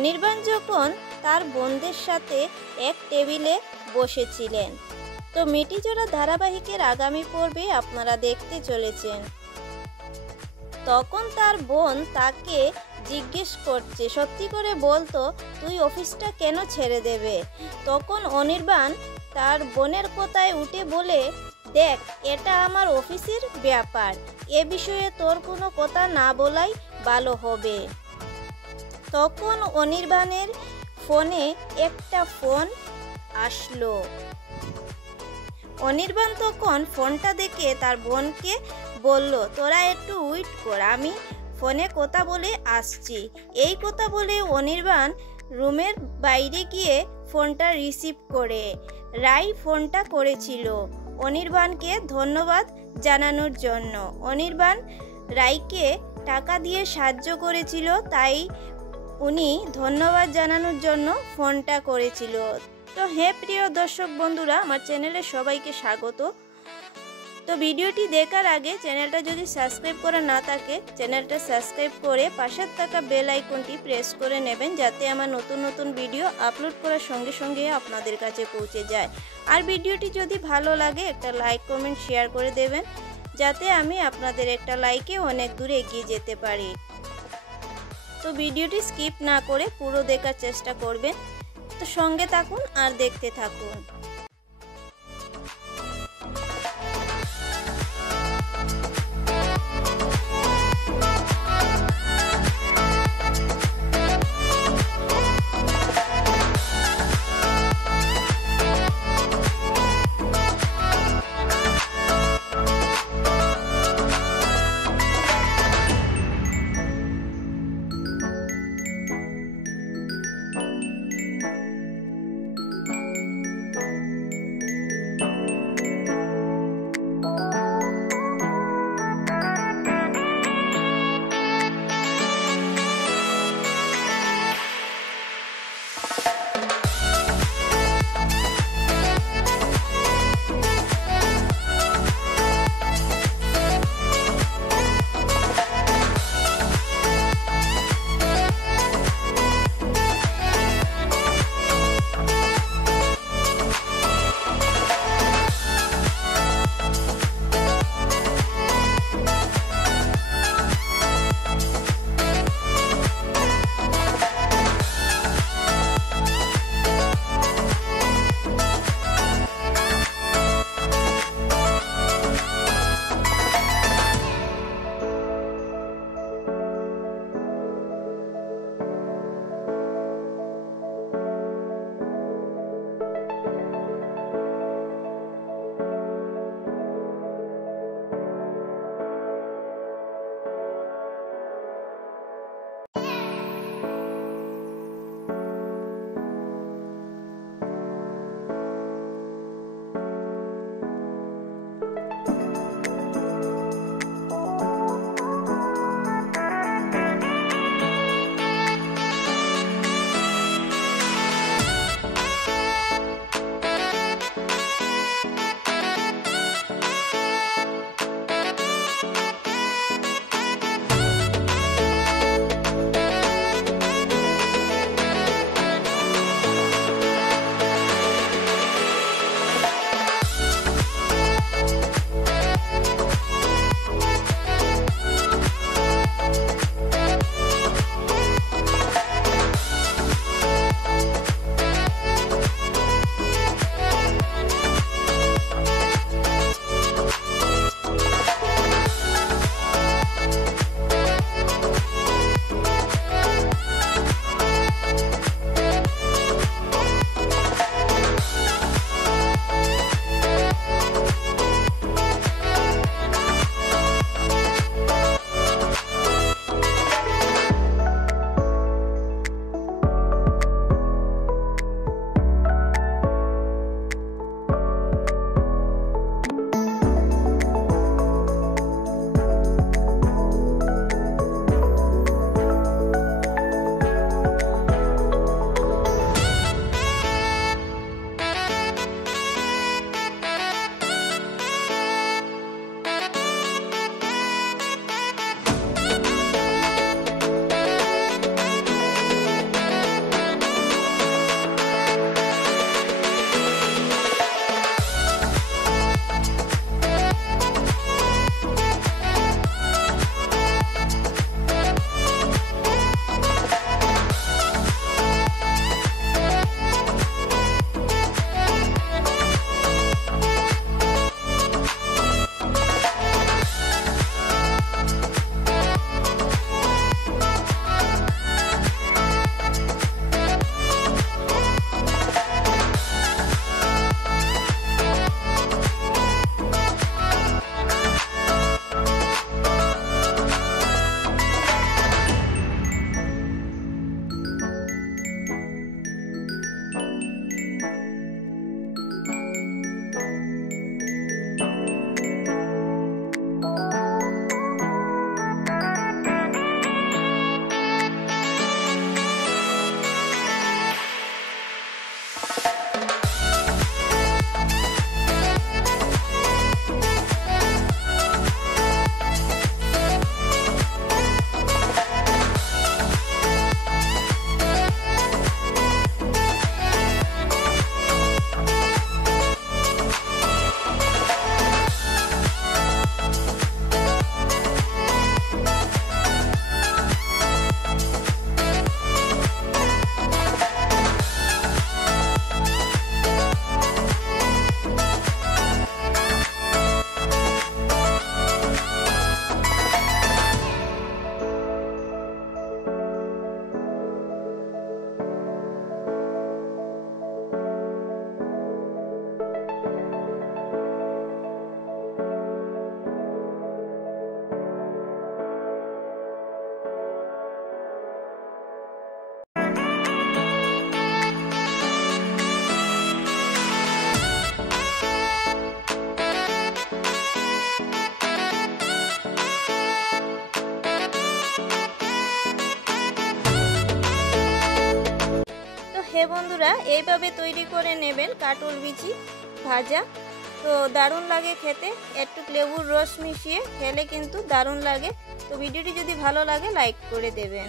অনির্বাণ যখন তার বোনদের সাথে এক টেবিলে বসেছিলেন। তো মিটিজোড়া ধারাবাহিকের আগামী পর্বে আপনারা দেখতে চলেছেন। তখন তার বোন তাকে জিজ্ঞেস করছে, সত্যি করে বলতো তুই অফিসটা কেন ছেড়ে দেবে? তখন অনির্বাণ তার বোনের কথায় উঠে বলে, দেখ এটা আমার অফিসের ব্যাপার, এ বিষয়ে তোর কোনো কথা না বলাই ভালো হবে। তখন অনির্বাণের ফোনে একটা ফোন আসলো। অনির্বাণ তখন ফোনটা দেখে তার বোনকে বলল, তোরা একটু ওয়েট কর, আমি ফোনে কথা বলে আসছি। এই কথা বলে অনির্বাণ রুমের বাইরে গিয়ে ফোনটা রিসিভ করে রাই ফোনটা করেছিল অনির্বাণকে ধন্যবাদ জানানোর জন্য। অনির্বাণ রাইকে টাকা দিয়ে সাহায্য করেছিল, তাই উনি ধন্যবাদ জানানোর জন্য ফোনটা করেছিল। তো হ্যাঁ প্রিয় দর্শক বন্ধুরা, আমার চ্যানেলে সবাইকে স্বাগত। তো ভিডিওটি দেখার আগে চ্যানেলটা যদি সাবস্ক্রাইব করা না থাকে, চ্যানেলটা সাবস্ক্রাইব করে পাশে থাকা বেল আইকনটি প্রেস করে নেবেন, যাতে আমার নতুন নতুন ভিডিও আপলোড করার সঙ্গে সঙ্গে আপনাদের কাছে পৌঁছে যায়। আর ভিডিওটি যদি ভালো লাগে একটা লাইক কমেন্ট শেয়ার করে দেবেন, যাতে আমি আপনাদের একটা লাইকে অনেক দূরে এগিয়ে যেতে পারি। তো ভিডিওটি স্কিপ না করে পুরো দেখার চেষ্টা করবেন। তো সঙ্গে থাকুন আর দেখতে থাকুন। হ্যাঁ বন্ধুরা, এইভাবে তৈরি করে নেবেন কাটুল বিচি ভাজা। তো দারুণ লাগে খেতে, একটু লেবুর রস মিশিয়ে খেলে কিন্তু দারুণ লাগে। তো ভিডিওটি যদি ভালো লাগে লাইক করে দেবেন।